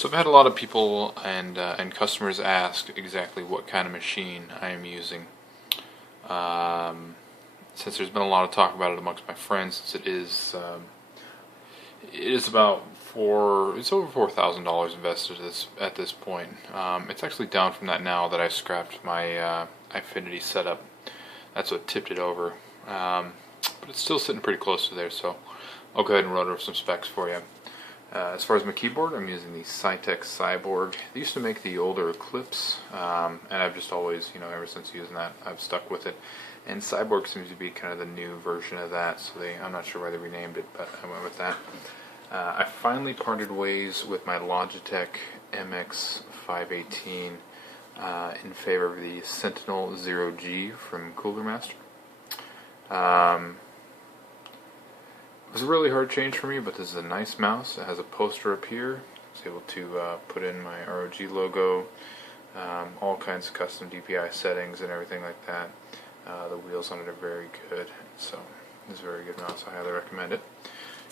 So I've had a lot of people and customers ask exactly what kind of machine I am using. Since there's been a lot of talk about it amongst my friends, since it is about it's over $4,000 invested at this point. It's actually down from that now that I scrapped my Infinity setup. That's what tipped it over. But it's still sitting pretty close to there, so I'll go ahead and run over some specs for you. As far as my keyboard, I'm using the Cytec Cyborg. They used to make the older Eclipse, and I've just always, ever since using that, I've stuck with it. And Cyborg seems to be kind of the new version of that, so I'm not sure why they renamed it, but I went with that. I finally parted ways with my Logitech MX518 in favor of the Sentinel 0G from Cooler Master. It was a really hard change for me, but this is a nice mouse. It has a poster up here. I was able to put in my ROG logo, all kinds of custom DPI settings and everything like that. The wheels on it are very good, so it's a very good mouse. I highly recommend it.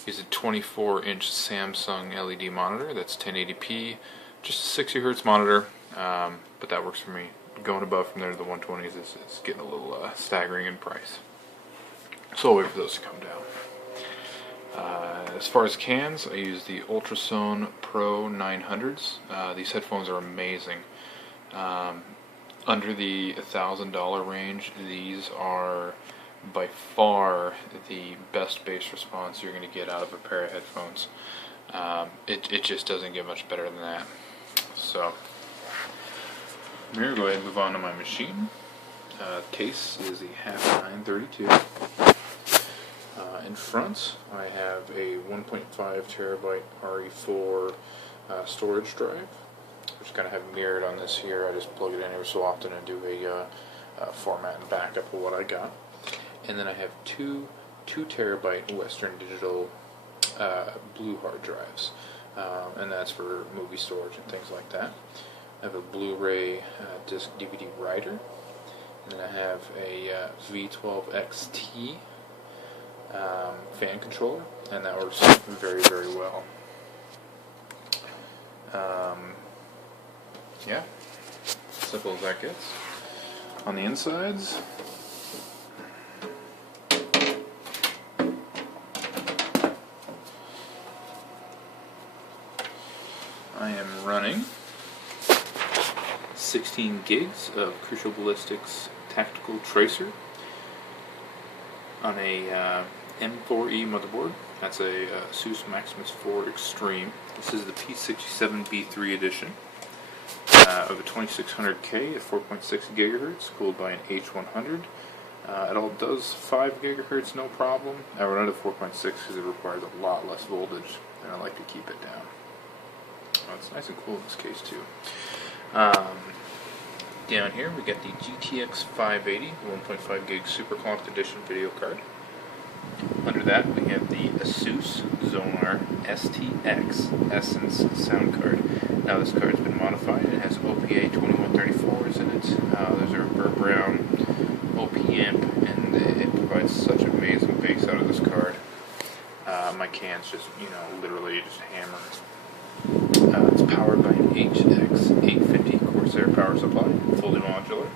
Use a 24-inch Samsung LED monitor. That's 1080p, just a 60 Hz monitor, but that works for me. Going above from there to the 120s is getting a little staggering in price. So I'll wait for those to come down. As far as cans, I use the Ultrasone Pro 900s. These headphones are amazing. Under the $1,000 range, these are by far the best bass response you're going to get out of a pair of headphones. It just doesn't get much better than that. So, I'm going to go ahead and move on to my machine. The case is a half 932. In front, I have a 1.5 terabyte RE4 storage drive. I just kind of have it mirrored on this here. I just plug it in every so often and do a format and backup of what I got. And then I have two 2 terabyte Western Digital blue hard drives, and that's for movie storage and things like that. I have a Blu-ray disc DVD writer, and then I have a V12XT fan controller, and that works very, very well. Yeah, simple as that gets. On the insides, I am running 16 gigs of Crucial Ballistix Tactical Tracer on a M4E motherboard. That's a Asus Maximus 4 Extreme. This is the P67B3 edition of a 2600K at 4.6 gigahertz, cooled by an H100. It all does 5 gigahertz, no problem. I run it at 4.6 because it requires a lot less voltage, and I like to keep it down. Well, it's nice and cool in this case too. Down here we got the GTX 580 1.5 gig Superclocked Edition video card. Under that we have the Asus Xonar STX Essence sound card. Now this card's been modified. It has OPA 2134s in it. There's a Burr Brown OP amp, and it provides such amazing bass out of this card. My cans just, literally just hammer. It's powered by an HX850 Corsair power supply, fully modular,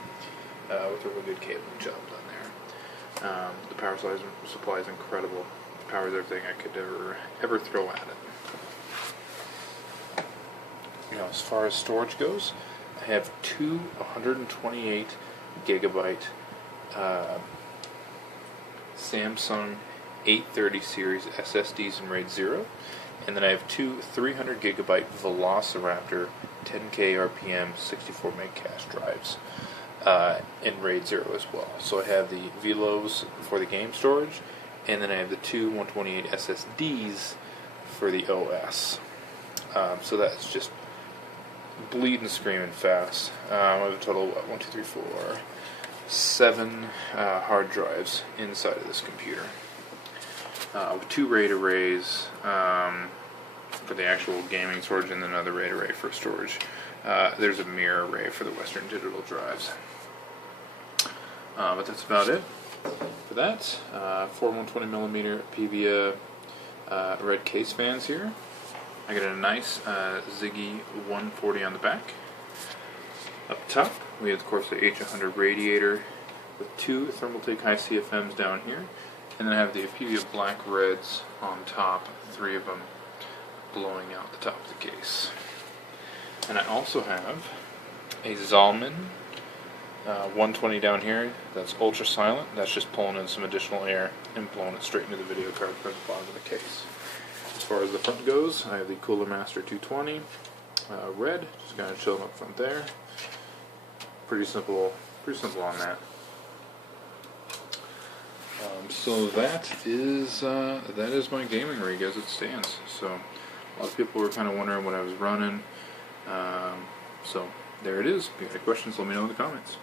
with a really good cabling job done there. The power supply is incredible. It powers everything I could ever throw at it. As far as storage goes, I have two 128 gigabyte Samsung 830 series SSDs in RAID 0. And then I have two 300 gigabyte Velociraptor 10K RPM 64 meg cache drives in RAID 0 as well. So I have the Velos for the game storage, and then I have the two 128 SSDs for the OS. So that's just bleeding, screaming fast. I have a total of 7 hard drives inside of this computer. With 2 RAID arrays for the actual gaming storage, and then another RAID array for storage. There's a mirror array for the Western Digital drives. But that's about it for that. 4 120mm PVA red case fans here. I got a nice Ziggy 140 on the back. Up top, we have, of course, the H100 radiator with 2 Thermaltake high CFMs down here, and then I have the eVGA black reds on top, 3 of them blowing out the top of the case. And I also have a Zalman 120 down here. That's ultra silent. That's just pulling in some additional air and blowing it straight into the video card from the bottom of the case. As far as the front goes, I have the Cooler Master 220 red, just kind of chilling up front there. Pretty simple on that. So that is my gaming rig as it stands. So a lot of people were kind of wondering what I was running. So there it is. If you have any questions, let me know in the comments.